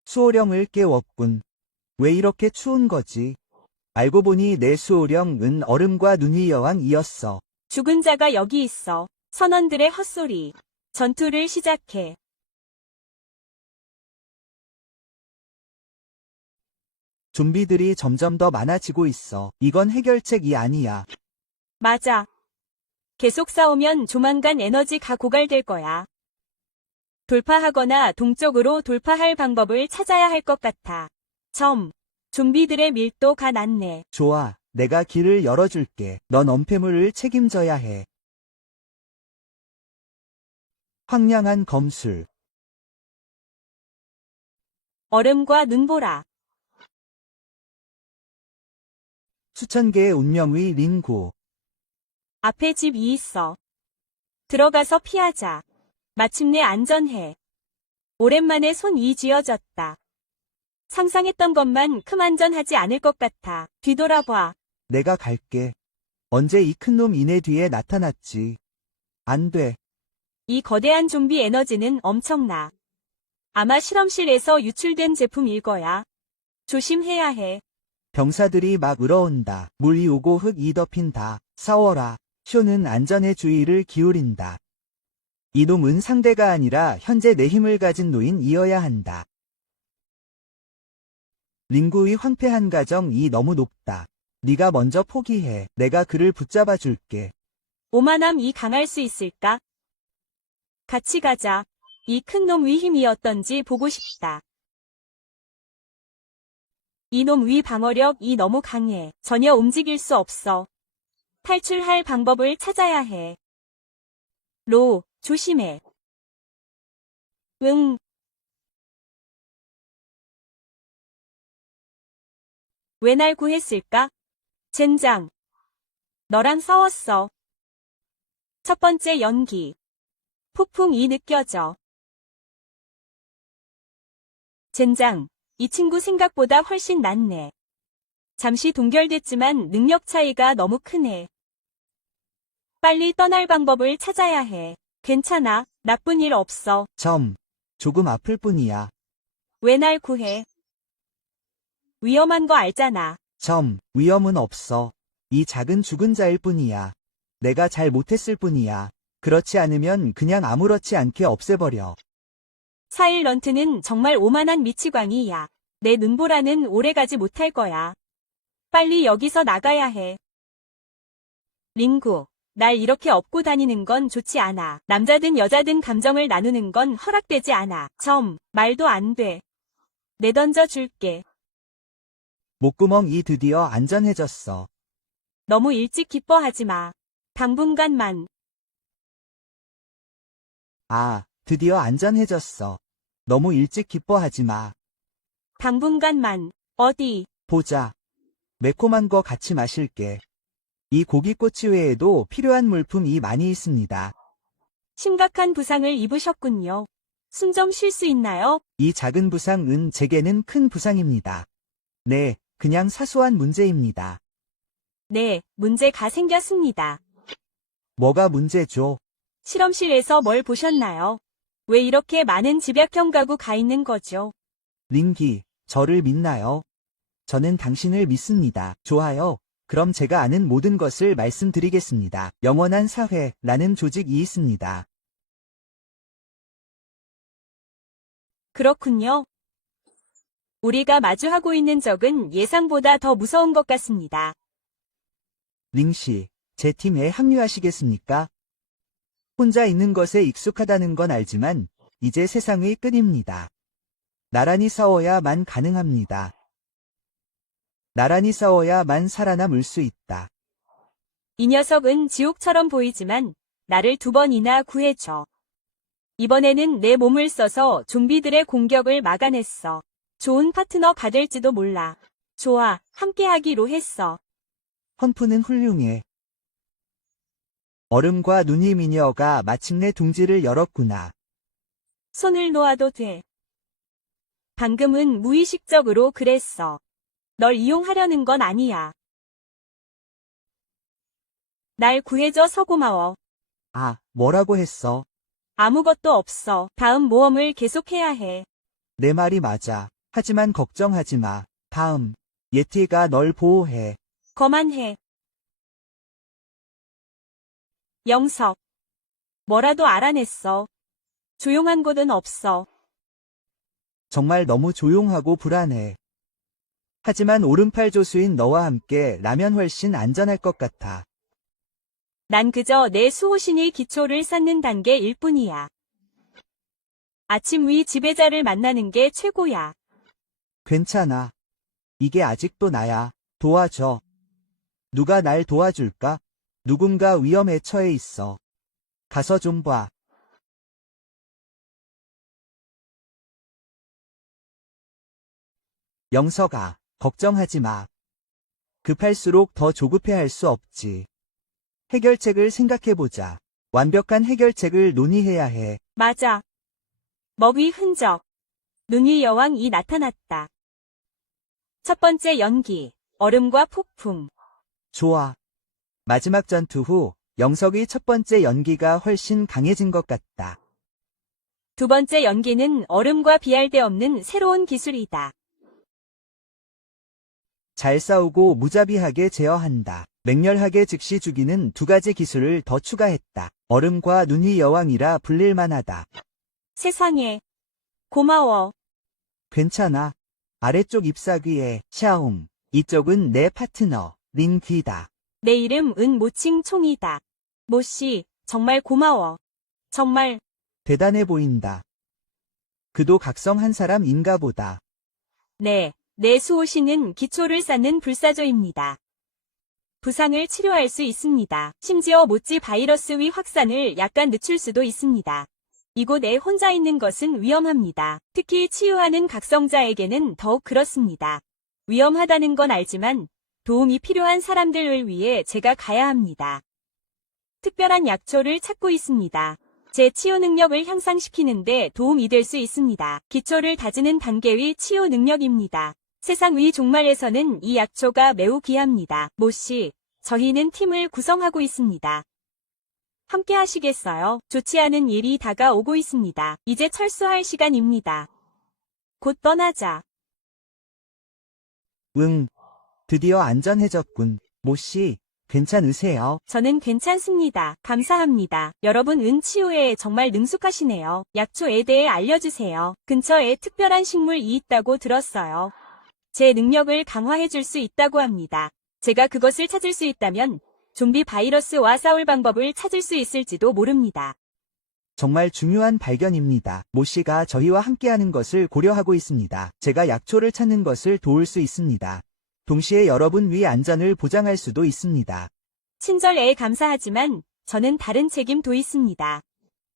수호령을 깨웠군. 왜 이렇게 추운 거지? 알고 보니 내 수호령은 얼음과 눈위 여왕이었어. 죽은 자가 여기 있어. 선원들의 헛소리. 전투를 시작해. 좀비들이 점점 더 많아지고 있어. 이건 해결책이 아니야. 맞아. 계속 싸우면 조만간 에너지가 고갈될 거야. 돌파하거나 동쪽으로 돌파할 방법을 찾아야 할 것 같아. 좀비들의 밀도가 낮네. 좋아. 내가 길을 열어줄게. 넌 엄폐물을 책임져야 해. 황량한 검술. 얼음과 눈보라. 수천 개의 운명의 링구. 앞에 집이 있어. 들어가서 피하자. 마침내 안전해. 오랜만에 손이 쥐어졌다. 상상했던 것만큼 안전하지 않을 것 같아. 뒤돌아봐. 내가 갈게. 언제 이 큰 놈 이내 뒤에 나타났지. 안 돼. 이 거대한 좀비 에너지는 엄청나. 아마 실험실에서 유출된 제품일 거야. 조심해야 해. 병사들이 막 으러온다. 물이 오고 흙이 덮인다. 싸워라. 쇼는 안전에 주의를 기울인다. 이놈은 상대가 아니라 현재 내 힘을 가진 노인이어야 한다. 링구의 황폐한 가정이 너무 높다. 네가 먼저 포기해. 내가 그를 붙잡아 줄게. 오만함이 강할 수 있을까? 같이 가자. 이 큰 놈의 힘이 어떤지 보고 싶다. 이놈 위 방어력이 너무 강해. 전혀 움직일 수 없어. 탈출할 방법을 찾아야 해. 로, 조심해. 응. 왜 날 구했을까? 젠장. 너랑 싸웠어. 첫 번째 연기. 폭풍이 느껴져. 젠장. 이 친구 생각보다 훨씬 낫네. 잠시 동결됐지만 능력 차이가 너무 크네. 빨리 떠날 방법을 찾아야 해. 괜찮아. 나쁜 일 없어. 조금 아플 뿐이야. 왜 날 구해? 위험한 거 알잖아. 위험은 없어. 이 작은 죽은 자일 뿐이야. 내가 잘 못했을 뿐이야. 그렇지 않으면 그냥 아무렇지 않게 없애버려. 사일런트는 정말 오만한 미치광이야. 내 눈보라는 오래가지 못할 거야. 빨리 여기서 나가야 해. 링구, 날 이렇게 업고 다니는 건 좋지 않아. 남자든 여자든 감정을 나누는 건 허락되지 않아. 말도 안 돼. 내던져 줄게. 목구멍이 드디어 안전해졌어. 너무 일찍 기뻐하지 마. 당분간만. 드디어 안전해졌어. 너무 일찍 기뻐하지 마. 당분간만. 어디? 보자. 매콤한 거 같이 마실게. 이 고깃꼬치 외에도 필요한 물품이 많이 있습니다. 심각한 부상을 입으셨군요. 숨 좀 쉴 수 있나요? 이 작은 부상은 제게는 큰 부상입니다. 네, 그냥 사소한 문제입니다. 네, 문제가 생겼습니다. 뭐가 문제죠? 실험실에서 뭘 보셨나요? 왜 이렇게 많은 집약형 가구가 있는 거죠? 링기, 저를 믿나요? 저는 당신을 믿습니다. 좋아요. 그럼 제가 아는 모든 것을 말씀드리겠습니다. 영원한 사회라는 조직이 있습니다. 그렇군요. 우리가 마주하고 있는 적은 예상보다 더 무서운 것 같습니다. 링씨, 제 팀에 합류하시겠습니까? 혼자 있는 것에 익숙하다는 건 알지만 이제 세상의 끝입니다. 나란히 싸워야만 가능합니다. 나란히 싸워야만 살아남을 수 있다. 이 녀석은 지옥처럼 보이지만 나를 2번이나 구해줘. 이번에는 내 몸을 써서 좀비들의 공격을 막아냈어. 좋은 파트너가 될지도 몰라. 좋아, 함께하기로 했어. 헌프는 훌륭해. 얼음과 눈이 미녀가 마침내 둥지를 열었구나. 손을 놓아도 돼. 방금은 무의식적으로 그랬어. 널 이용하려는 건 아니야. 날 구해줘서 고마워. 아, 뭐라고 했어? 아무것도 없어. 다음 모험을 계속해야 해. 내 말이 맞아. 하지만 걱정하지 마. 다음, 예티가 널 보호해. 거만해. 영석. 뭐라도 알아냈어. 조용한 곳은 없어. 정말 너무 조용하고 불안해. 하지만 오른팔 조수인 너와 함께 라면 훨씬 안전할 것 같아. 난 그저 내 수호신이 기초를 쌓는 단계일 뿐이야. 아침 위 지배자를 만나는 게 최고야. 괜찮아. 이게 아직도 나야. 도와줘. 누가 날 도와줄까? 누군가 위험에 처해 있어. 가서 좀 봐. 영석아, 걱정하지 마. 급할수록 더 조급해할 수 없지. 해결책을 생각해보자. 완벽한 해결책을 논의해야 해. 맞아. 먹이 흔적. 눈이 여왕이 나타났다. 첫 번째 연기. 얼음과 폭풍. 좋아. 마지막 전투 후 영석의 첫 번째 연기가 훨씬 강해진 것 같다. 두 번째 연기는 얼음과 비할 데 없는 새로운 기술이다. 잘 싸우고 무자비하게 제어한다. 맹렬하게 즉시 죽이는 두 가지 기술을 더 추가했다. 얼음과 눈이 여왕이라 불릴만하다. 세상에. 고마워. 괜찮아. 아래쪽 잎사귀에 샤옹. 이쪽은 내 파트너 링귀다. 내 이름 모칭 총이다. 모씨, 정말 고마워. 정말. 대단해 보인다. 그도 각성한 사람인가 보다. 네, 내 수호신은 기초를 쌓는 불사조입니다. 부상을 치료할 수 있습니다. 심지어 모찌 바이러스 위 확산을 약간 늦출 수도 있습니다. 이곳에 혼자 있는 것은 위험합니다. 특히 치유하는 각성자에게는 더욱 그렇습니다. 위험하다는 건 알지만 도움이 필요한 사람들을 위해 제가 가야 합니다. 특별한 약초를 찾고 있습니다. 제 치유 능력을 향상시키는데 도움이 될 수 있습니다. 기초를 다지는 단계의 치유 능력입니다. 세상 위 종말에서는 이 약초가 매우 귀합니다. 모씨, 저희는 팀을 구성하고 있습니다. 함께 하시겠어요? 좋지 않은 일이 다가오고 있습니다. 이제 철수할 시간입니다. 곧 떠나자. 응. 드디어 안전해졌군. 모씨, 괜찮으세요? 저는 괜찮습니다. 감사합니다. 여러분 치유에 정말 능숙하시네요. 약초에 대해 알려주세요. 근처에 특별한 식물이 있다고 들었어요. 제 능력을 강화해줄 수 있다고 합니다. 제가 그것을 찾을 수 있다면 좀비 바이러스와 싸울 방법을 찾을 수 있을지도 모릅니다. 정말 중요한 발견입니다. 모씨가 저희와 함께하는 것을 고려하고 있습니다. 제가 약초를 찾는 것을 도울 수 있습니다. 동시에 여러분 위 안전을 보장할 수도 있습니다. 친절에 감사하지만 저는 다른 책임도 있습니다.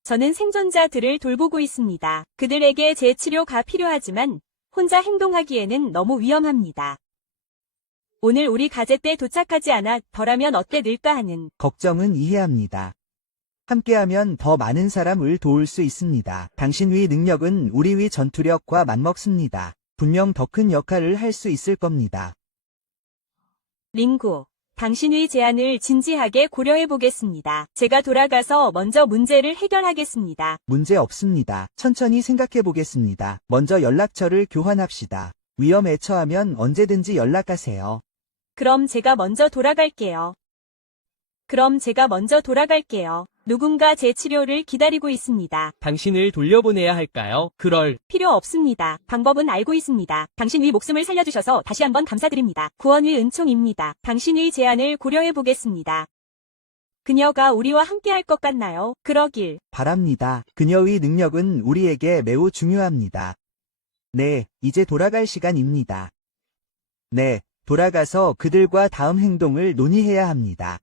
저는 생존자들을 돌보고 있습니다. 그들에게 제 치료가 필요하지만 혼자 행동하기에는 너무 위험합니다. 오늘 우리 가제때 도착하지 않아 덜하면 어때 늘까 하는 걱정은 이해합니다. 함께하면 더 많은 사람을 도울 수 있습니다. 당신 위 능력은 우리 위 전투력과 맞먹습니다. 분명 더 큰 역할을 할 수 있을 겁니다. 링구, 당신의 제안을 진지하게 고려해 보겠습니다. 제가 돌아가서 먼저 문제를 해결하겠습니다. 문제 없습니다. 천천히 생각해 보겠습니다. 먼저 연락처를 교환합시다. 위험에 처하면 언제든지 연락하세요. 그럼 제가 먼저 돌아갈게요. 누군가 제 치료를 기다리고 있습니다. 당신을 돌려보내야 할까요? 그럴 필요 없습니다. 방법은 알고 있습니다. 당신의 목숨을 살려주셔서 다시 한번 감사드립니다. 구원의 은총입니다. 당신의 제안을 고려해 보겠습니다. 그녀가 우리와 함께할 것 같나요? 그러길. 바랍니다. 그녀의 능력은 우리에게 매우 중요합니다. 네, 이제 돌아갈 시간입니다. 네, 돌아가서 그들과 다음 행동을 논의해야 합니다.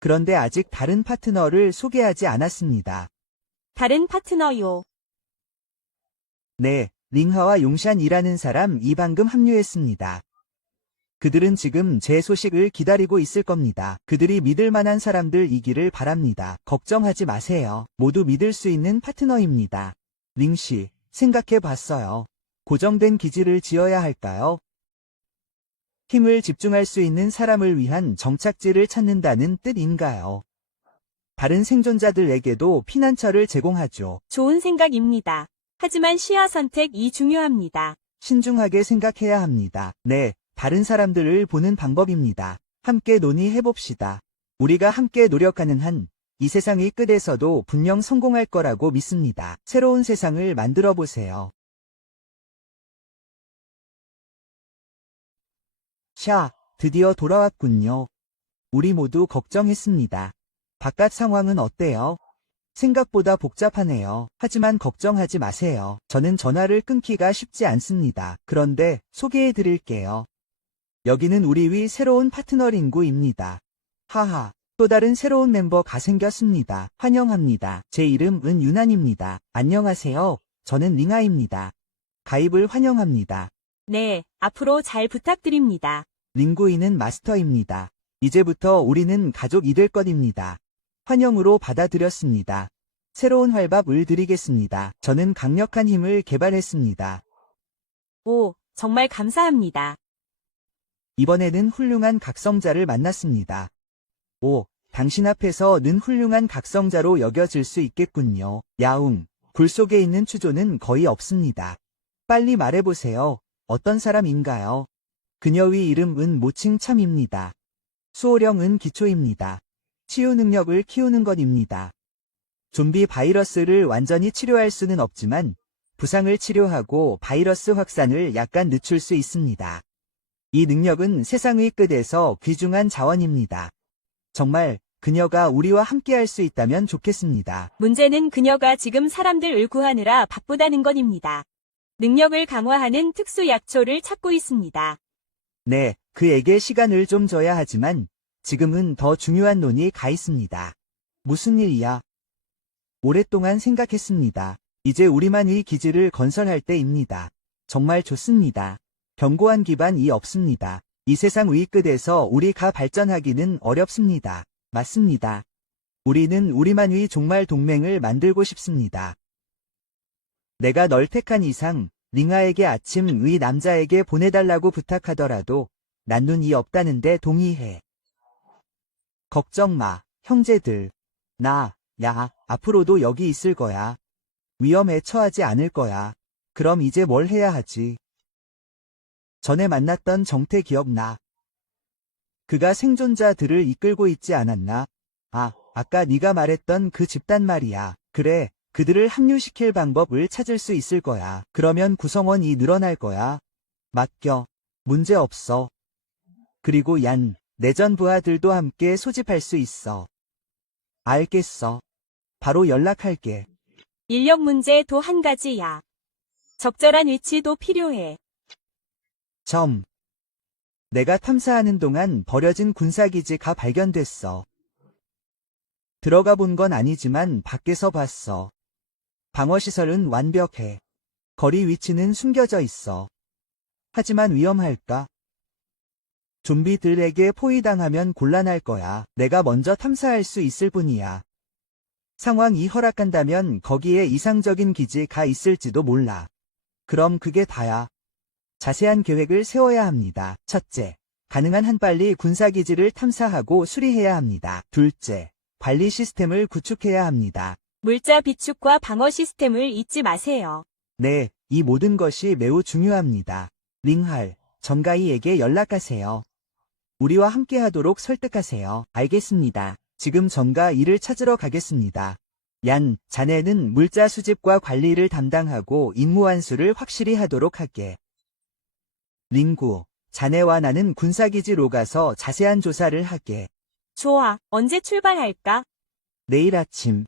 그런데 아직 다른 파트너를 소개하지 않았습니다. 다른 파트너요. 네, 링하와 용샨이라는 사람이 방금 합류했습니다. 그들은 지금 제 소식을 기다리고 있을 겁니다. 그들이 믿을 만한 사람들이기를 바랍니다. 걱정하지 마세요. 모두 믿을 수 있는 파트너입니다. 링씨, 생각해 봤어요. 고정된 기지를 지어야 할까요? 힘을 집중할 수 있는 사람을 위한 정착지를 찾는다는 뜻인가요? 다른 생존자들에게도 피난처를 제공하죠. 좋은 생각입니다. 하지만 시야 선택이 중요합니다. 신중하게 생각해야 합니다. 네, 다른 사람들을 보는 방법입니다. 함께 논의해봅시다. 우리가 함께 노력하는 한, 이 세상의 끝에서도 분명 성공할 거라고 믿습니다. 새로운 세상을 만들어 보세요. 샤, 드디어 돌아왔군요. 우리 모두 걱정했습니다. 바깥 상황은 어때요? 생각보다 복잡하네요. 하지만 걱정하지 마세요. 저는 전화를 끊기가 쉽지 않습니다. 그런데 소개해 드릴게요. 여기는 우리 위 새로운 파트너 링구입니다. 하하, 또 다른 새로운 멤버가 생겼습니다. 환영합니다. 제 이름은 유난입니다. 안녕하세요. 저는 링아입니다. 가입을 환영합니다. 네, 앞으로 잘 부탁드립니다. 링구이는 마스터입니다. 이제부터 우리는 가족이 될 것입니다. 환영으로 받아들였습니다. 새로운 활밥을 드리겠습니다. 저는 강력한 힘을 개발했습니다. 오, 정말 감사합니다. 이번에는 훌륭한 각성자를 만났습니다. 오, 당신 앞에서 는 훌륭한 각성자로 여겨질 수 있겠군요. 야웅, 굴 속에 있는 추조는 거의 없습니다. 빨리 말해보세요. 어떤 사람인가요? 그녀의 이름은 모칭참입니다. 수호령은 기초입니다. 치유 능력을 키우는 것입니다. 좀비 바이러스를 완전히 치료할 수는 없지만 부상을 치료하고 바이러스 확산을 약간 늦출 수 있습니다. 이 능력은 세상의 끝에서 귀중한 자원입니다. 정말 그녀가 우리와 함께할 수 있다면 좋겠습니다. 문제는 그녀가 지금 사람들을 구하느라 바쁘다는 것입니다. 능력을 강화하는 특수 약초를 찾고 있습니다. 네, 그에게 시간을 좀 줘야 하지만 지금은 더 중요한 논이 가 있습니다. 무슨 일이야? 오랫동안 생각했습니다. 이제 우리만 이 기지를 건설할 때입니다. 정말 좋습니다. 견고한 기반이 없습니다. 이 세상 위 끝에서 우리가 발전하기는 어렵습니다. 맞습니다. 우리는 우리만의 종말 동맹을 만들고 싶습니다. 내가 널 택한 이상 링아에게 아침 의 남자에게 보내달라고 부탁하더라도 난 눈이 없다는데 동의해. 걱정 마, 형제들. 앞으로도 여기 있을 거야. 위험에 처하지 않을 거야. 그럼 이제 뭘 해야 하지? 전에 만났던 정태 기억나? 그가 생존자들을 이끌고 있지 않았나? 아까 네가 말했던 그 집단 말이야. 그래, 그들을 합류시킬 방법을 찾을 수 있을 거야. 그러면 구성원이 늘어날 거야. 맡겨. 문제 없어. 그리고 내전 부하들도 함께 소집할 수 있어. 알겠어. 바로 연락할게. 인력 문제 또 한 가지야. 적절한 위치도 필요해. 내가 탐사하는 동안 버려진 군사기지가 발견됐어. 들어가 본 건 아니지만 밖에서 봤어. 방어시설은 완벽해. 거리 위치는 숨겨져 있어. 하지만 위험할까? 좀비들에게 포위당하면 곤란할 거야. 내가 먼저 탐사할 수 있을 뿐이야. 상황이 허락한다면 거기에 이상적인 기지가 있을지도 몰라. 그럼 그게 다야. 자세한 계획을 세워야 합니다. 첫째, 가능한 한 빨리 군사기지를 탐사하고 수리해야 합니다. 둘째, 관리 시스템을 구축해야 합니다. 물자 비축과 방어 시스템을 잊지 마세요. 네, 이 모든 것이 매우 중요합니다. 링할, 정가이에게 연락하세요. 우리와 함께 하도록 설득하세요. 알겠습니다. 지금 정가이를 찾으러 가겠습니다. 자네는 물자 수집과 관리를 담당하고 임무 완수를 확실히 하도록 할게. 링구, 자네와 나는 군사기지로 가서 자세한 조사를 하게. 좋아, 언제 출발할까? 내일 아침.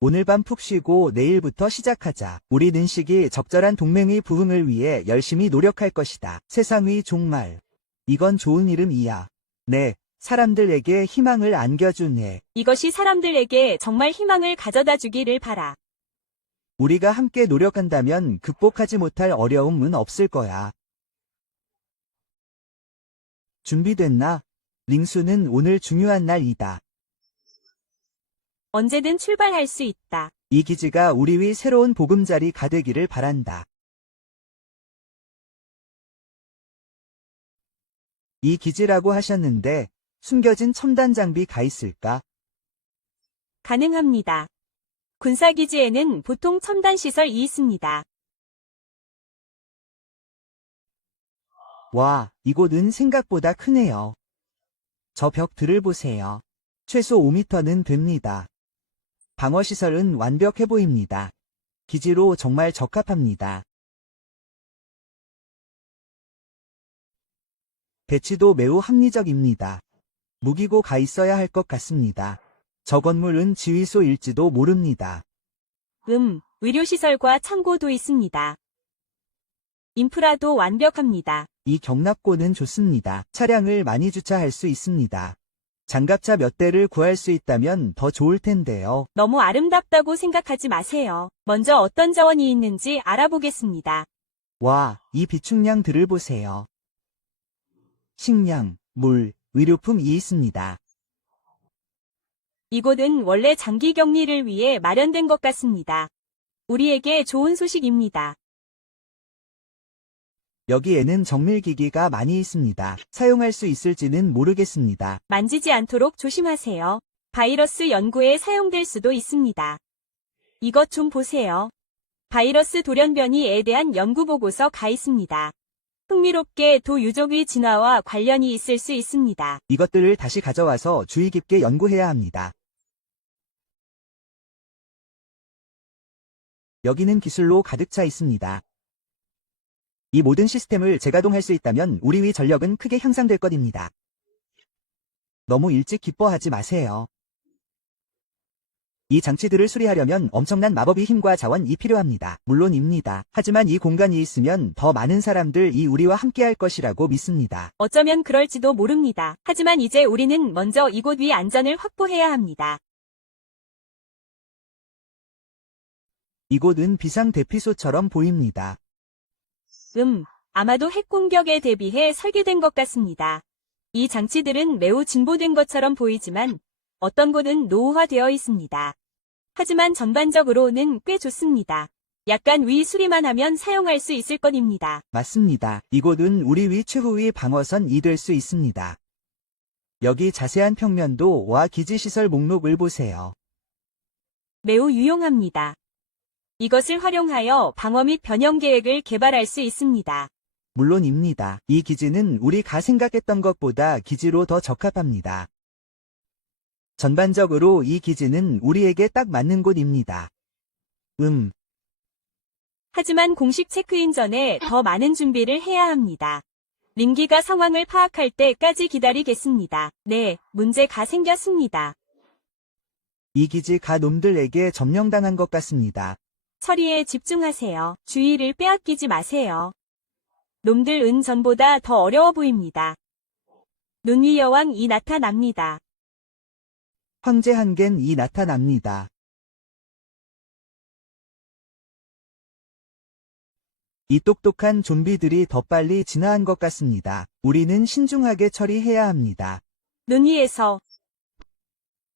오늘 밤 푹 쉬고 내일부터 시작하자. 우리 는식이 적절한 동맹의 부흥을 위해 열심히 노력할 것이다. 세상의 종말. 이건 좋은 이름이야. 네, 사람들에게 희망을 안겨준 해. 이것이 사람들에게 정말 희망을 가져다 주기를 바라. 우리가 함께 노력한다면 극복하지 못할 어려움은 없을 거야. 준비됐나? 링수는 오늘 중요한 날이다. 언제든 출발할 수 있다. 이 기지가 우리 위 새로운 보금자리가 되기를 바란다. 이 기지라고 하셨는데 숨겨진 첨단 장비가 있을까? 가능합니다. 군사기지에는 보통 첨단 시설이 있습니다. 와, 이곳은 생각보다 크네요. 저 벽들을 보세요. 최소 5m는 됩니다. 방어시설은 완벽해 보입니다. 기지로 정말 적합합니다. 배치도 매우 합리적입니다. 무기고 가 있어야 할 것 같습니다. 저 건물은 지휘소일지도 모릅니다. 의료시설과 창고도 있습니다. 인프라도 완벽합니다. 이 경납고는 좋습니다. 차량을 많이 주차할 수 있습니다. 장갑차 몇 대를 구할 수 있다면 더 좋을 텐데요. 너무 아름답다고 생각하지 마세요. 먼저 어떤 자원이 있는지 알아보겠습니다. 와, 이 비축량들을 보세요. 식량, 물, 의료품이 있습니다. 이곳은 원래 장기 격리를 위해 마련된 것 같습니다. 우리에게 좋은 소식입니다. 여기에는 정밀기기가 많이 있습니다. 사용할 수 있을지는 모르겠습니다. 만지지 않도록 조심하세요. 바이러스 연구에 사용될 수도 있습니다. 이것 좀 보세요. 바이러스 돌연변이에 대한 연구 보고서가 있습니다. 흥미롭게 도유족의 진화와 관련이 있을 수 있습니다. 이것들을 다시 가져와서 주의 깊게 연구해야 합니다. 여기는 기술로 가득 차 있습니다. 이 모든 시스템을 재가동할 수 있다면 우리 위 전력은 크게 향상될 것입니다. 너무 일찍 기뻐하지 마세요. 이 장치들을 수리하려면 엄청난 마법의 힘과 자원이 필요합니다. 물론입니다. 하지만 이 공간이 있으면 더 많은 사람들이 우리와 함께할 것이라고 믿습니다. 어쩌면 그럴지도 모릅니다. 하지만 이제 우리는 먼저 이곳 위 안전을 확보해야 합니다. 이곳은 비상대피소처럼 보입니다. 아마도 핵공격에 대비해 설계된 것 같습니다. 이 장치들은 매우 진보된 것처럼 보이지만 어떤 곳은 노후화되어 있습니다. 하지만 전반적으로는 꽤 좋습니다. 약간 위 수리만 하면 사용할 수 있을 것입니다. 맞습니다. 이곳은 우리 위 최후의 방어선이 될 수 있습니다. 여기 자세한 평면도와 기지시설 목록을 보세요. 매우 유용합니다. 이것을 활용하여 방어 및 변형 계획을 개발할 수 있습니다. 물론입니다. 이 기지는 우리가 생각했던 것보다 기지로 더 적합합니다. 전반적으로 이 기지는 우리에게 딱 맞는 곳입니다. 하지만 공식 체크인 전에 더 많은 준비를 해야 합니다. 링기가 상황을 파악할 때까지 기다리겠습니다. 네, 문제가 생겼습니다. 이 기지가 놈들에게 점령당한 것 같습니다. 처리에 집중하세요. 주의를 빼앗기지 마세요. 놈들은 전보다 더 어려워 보입니다. 눈위 여왕이 나타납니다. 황제 한겐이 나타납니다. 이 똑똑한 좀비들이 더 빨리 진화한 것 같습니다. 우리는 신중하게 처리해야 합니다. 눈위에서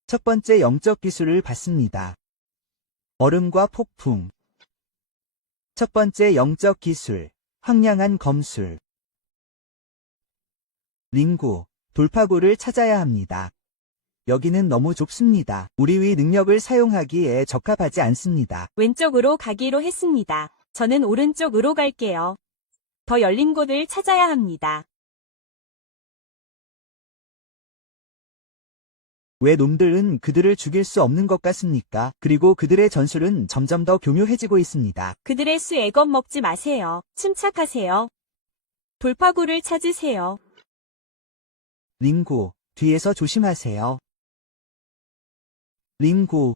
첫 번째 영적 기술을 받습니다. 얼음과 폭풍. 첫 번째 영적 기술, 황량한 검술. 링구, 돌파구를 찾아야 합니다. 여기는 너무 좁습니다. 우리 위 능력을 사용하기에 적합하지 않습니다. 왼쪽으로 가기로 했습니다. 저는 오른쪽으로 갈게요. 더 열린 곳을 찾아야 합니다. 왜 놈들은 그들을 죽일 수 없는 것 같습니까? 그리고 그들의 전술은 점점 더 교묘해지고 있습니다. 그들의 수에 겁먹지 마세요. 침착하세요. 돌파구를 찾으세요. 링구, 뒤에서 조심하세요. 링구.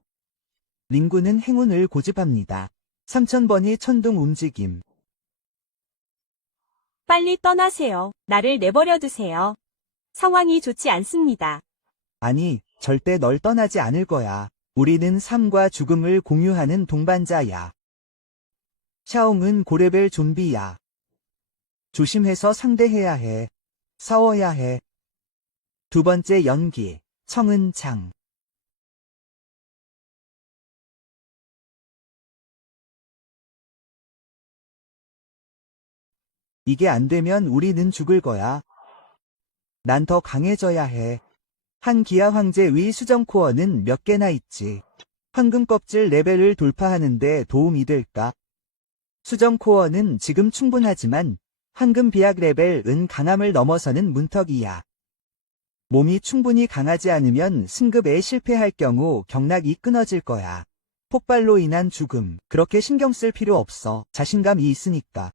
링구는 행운을 고집합니다. 3000번이 천둥 움직임. 빨리 떠나세요. 나를 내버려 두세요. 상황이 좋지 않습니다. 아니, 절대 널 떠나지 않을 거야. 우리는 삶과 죽음을 공유하는 동반자야. 샤옹은 고레벨 좀비야. 조심해서 상대해야 해. 싸워야 해. 두 번째 연기, 청은창. 이게 안 되면 우리는 죽을 거야. 난 더 강해져야 해. 한 기아 황제 위 수정 코어는 몇 개나 있지. 황금 껍질 레벨을 돌파하는데 도움이 될까? 수정 코어는 지금 충분하지만 황금 비약 레벨은 강함을 넘어서는 문턱이야. 몸이 충분히 강하지 않으면 승급에 실패할 경우 경락이 끊어질 거야. 폭발로 인한 죽음, 그렇게 신경 쓸 필요 없어. 자신감이 있으니까.